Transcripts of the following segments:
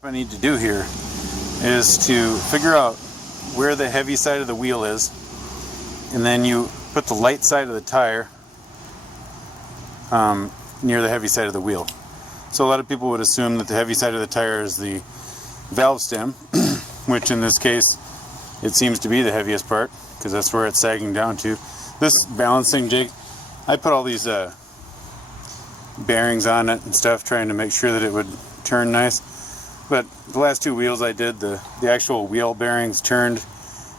What I need to do here is to figure out where the heavy side of the wheel is, and then you put the light side of the tire near the heavy side of the wheel. So a lot of people would assume that the heavy side of the tire is the valve stem, which in this case it seems to be the heaviest part because that's where it's sagging down to. This balancing jig, I put all these bearings on it and stuff trying to make sure that it would turn nice. But the last two wheels I did, the actual wheel bearings turned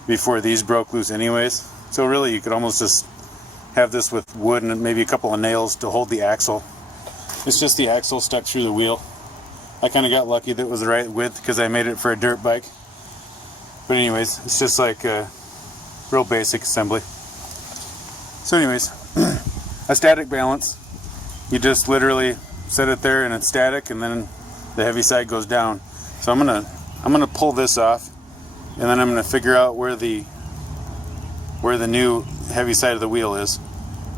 before these broke loose anyways. So really you could almost just have this with wood and maybe a couple of nails to hold the axle. It's just the axle stuck through the wheel. I kind of got lucky that it was the right width because I made it for a dirt bike. But anyways, it's just like a real basic assembly. So anyways, a static balance. You just literally set it there and it's static, and then the heavy side goes down. So I'm gonna pull this off, and then I'm gonna figure out where the new heavy side of the wheel is,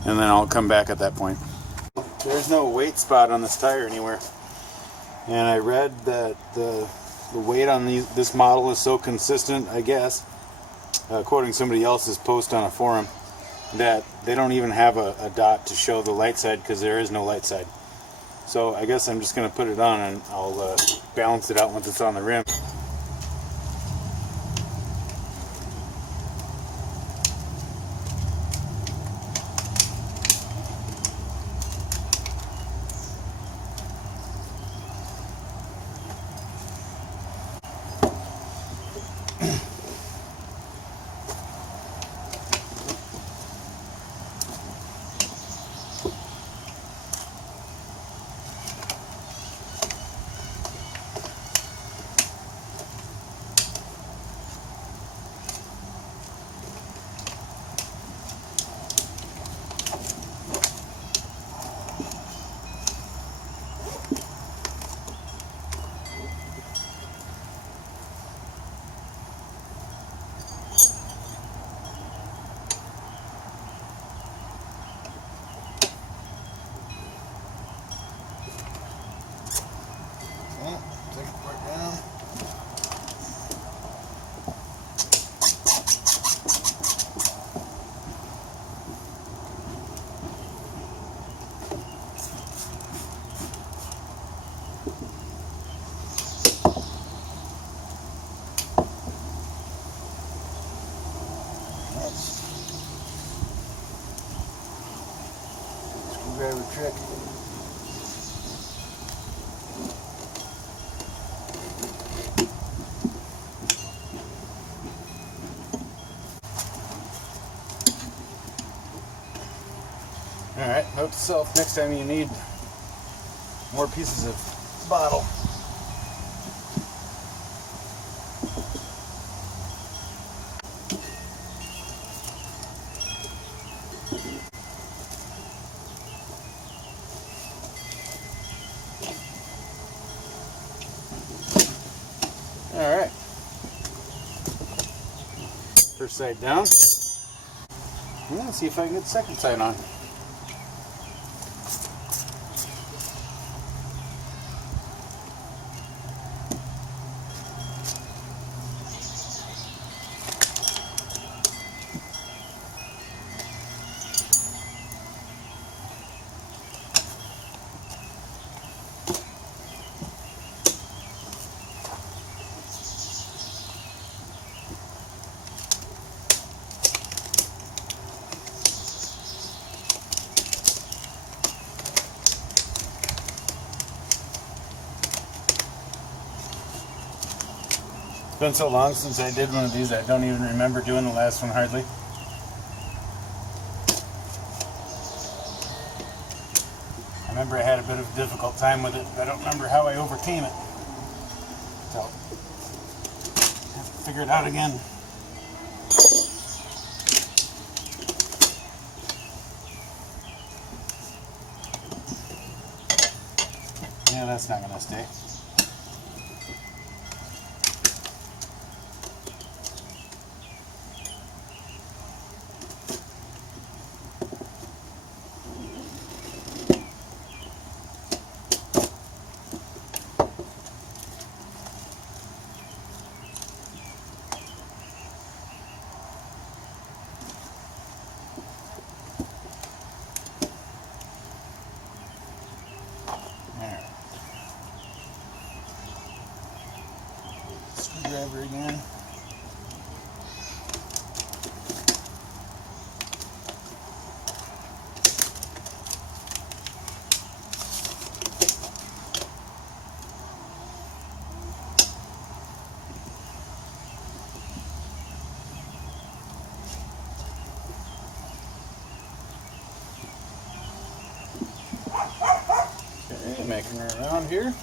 and then I'll come back at that point. There's no weight spot on this tire anywhere, and I read that the weight on this model is so consistent, I guess, quoting somebody else's post on a forum, that they don't even have a dot to show the light side because there is no light side. So I guess I'm just going to put it on and I'll balance it out once it's on the rim. Screwdriver trick. Alright, note to self, next time you need more pieces of bottle. Alright. First side down. Yeah, let's see if I can get the second side on. It's been so long since I did one of these, I don't even remember doing the last one hardly. I remember I had a bit of a difficult time with it, but I don't remember how I overcame it. So, have to figure it out again. Yeah, that's not going to stay. over again. Okay, making her around here.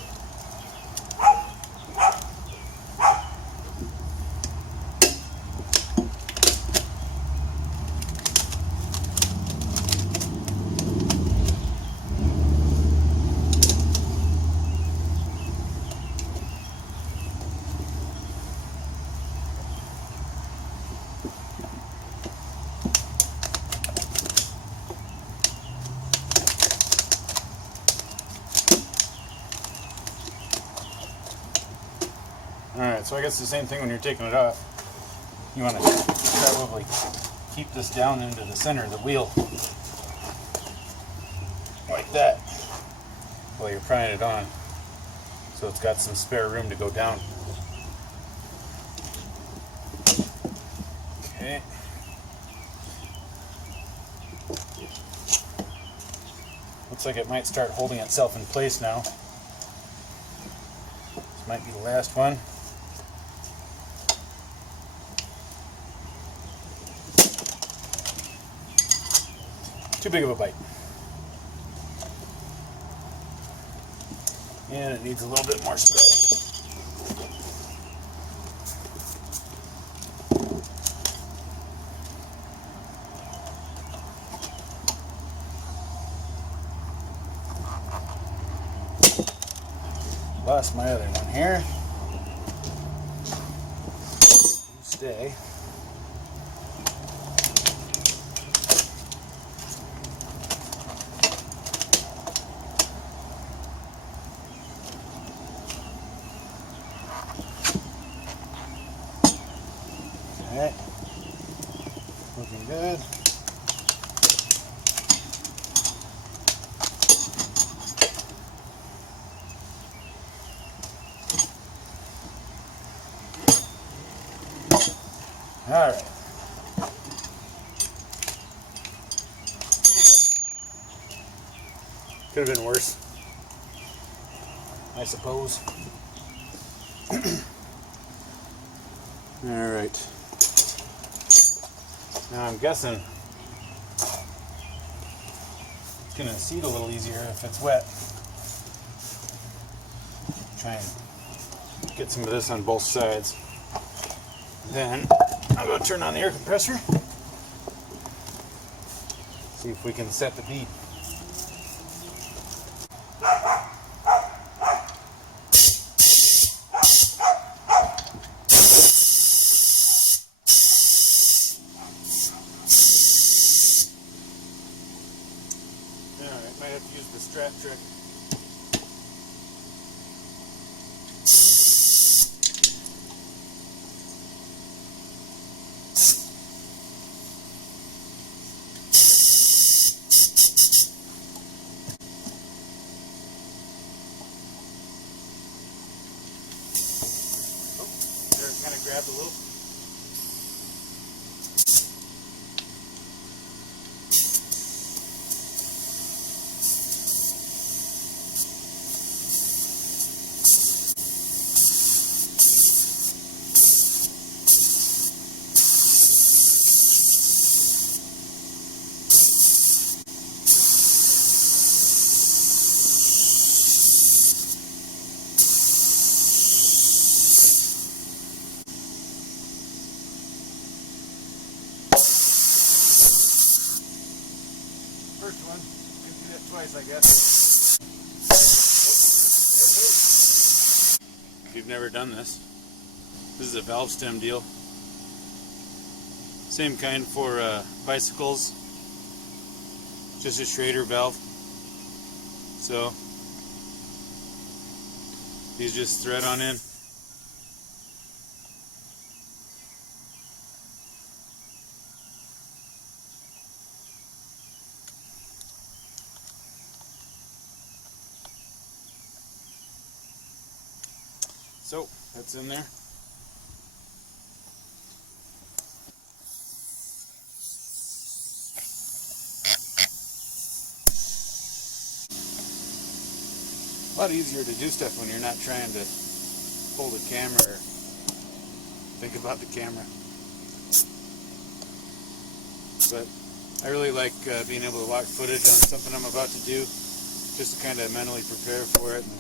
Alright, so I guess the same thing when you're taking it off. You want to probably keep this down into the center of the wheel. Like that. While you're prying it on. So it's got some spare room to go down. Okay. Looks like it might start holding itself in place now. This might be the last one. Too big of a bite. And it needs a little bit more spray. Lost my other one here. You stay. Okay. Looking good. All right. Could have been worse, I suppose. All right. Now I'm guessing it's going to seat a little easier if it's wet. Try and get some of this on both sides. Then I'm going to turn on the air compressor. See if we can set the bead. Alright, might have to use the strap trick. Kind of grabbed a little. First one, can do that twice, I guess. If you've never done this, this is a valve stem deal. Same kind for bicycles, just a Schrader valve. So these just thread on in. So that's in there. A lot easier to do stuff when you're not trying to hold a camera or think about the camera. But I really like being able to watch footage on something I'm about to do, just to kind of mentally prepare for it and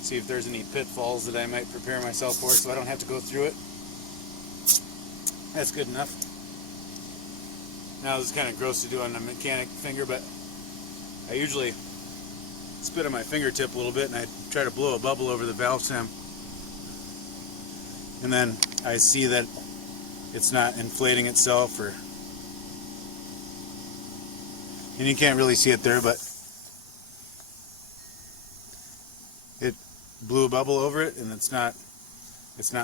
see if there's any pitfalls that I might prepare myself for, so I don't have to go through it. That's good enough. Now this is kind of gross to do on a mechanic finger, but I usually spit on my fingertip a little bit and I try to blow a bubble over the valve stem, and then I see that it's not inflating itself, and you can't really see it there, but it blew a bubble over it, and it's not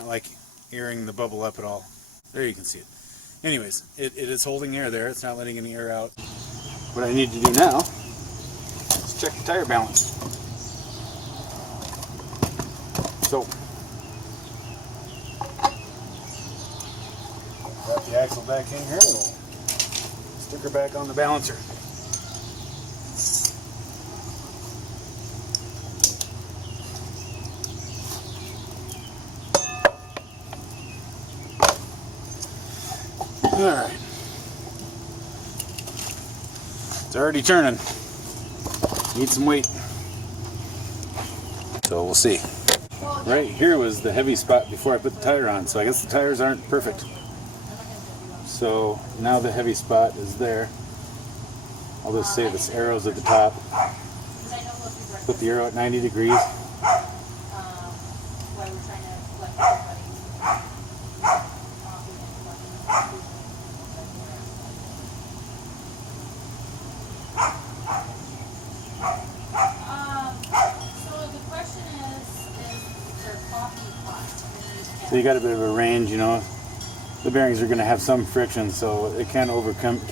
like airing the bubble up at all. There, you can see it. Anyways, it is holding air there. It's not letting any air out. What I need to do now is check the tire balance. So, got the axle back in here, and we'll stick her back on the balancer. Alright. It's already turning. Need some weight. So we'll see. Right here was the heavy spot before I put the tire on, so I guess the tires aren't perfect. So now the heavy spot is there. I'll just say this arrow's at the top. Put the arrow at 90 degrees. So you got a bit of a range, you know. The bearings are going to have some friction, so it can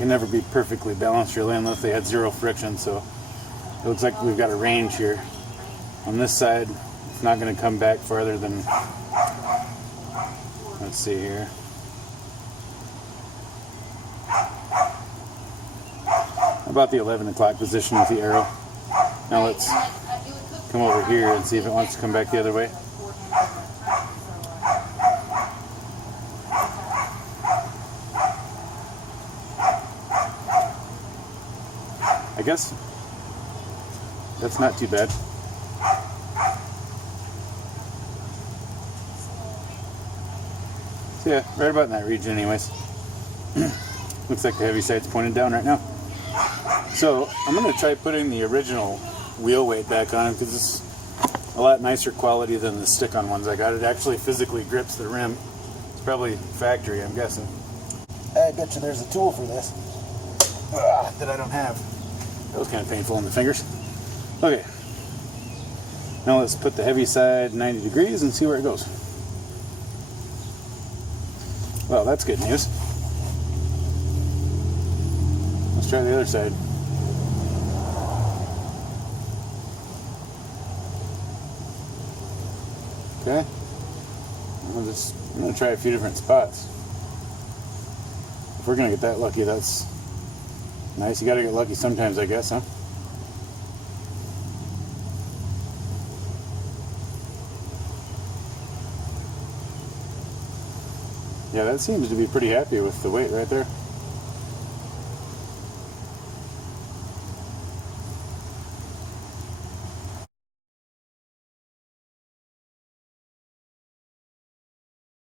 never be perfectly balanced really unless they had zero friction. So it looks like we've got a range here. On this side, it's not going to come back farther than, let's see here. About the 11 o'clock position with the arrow. Now let's come over here and see if it wants to come back the other way. I guess that's not too bad. So yeah, right about in that region anyways. Looks like the heavy side's pointed down right now. So I'm going to try putting the original wheel weight back on because it's a lot nicer quality than the stick-on ones I got. It actually physically grips the rim. It's probably factory, I'm guessing. I bet you there's a tool for this that I don't have. That was kind of painful in the fingers. Okay. Now let's put the heavy side 90 degrees and see where it goes. Well, that's good news. Let's try the other side. Okay. I'm going to try a few different spots. If we're going to get that lucky, that's nice. You got to get lucky sometimes, I guess, huh? Yeah, that seems to be pretty happy with the weight right there.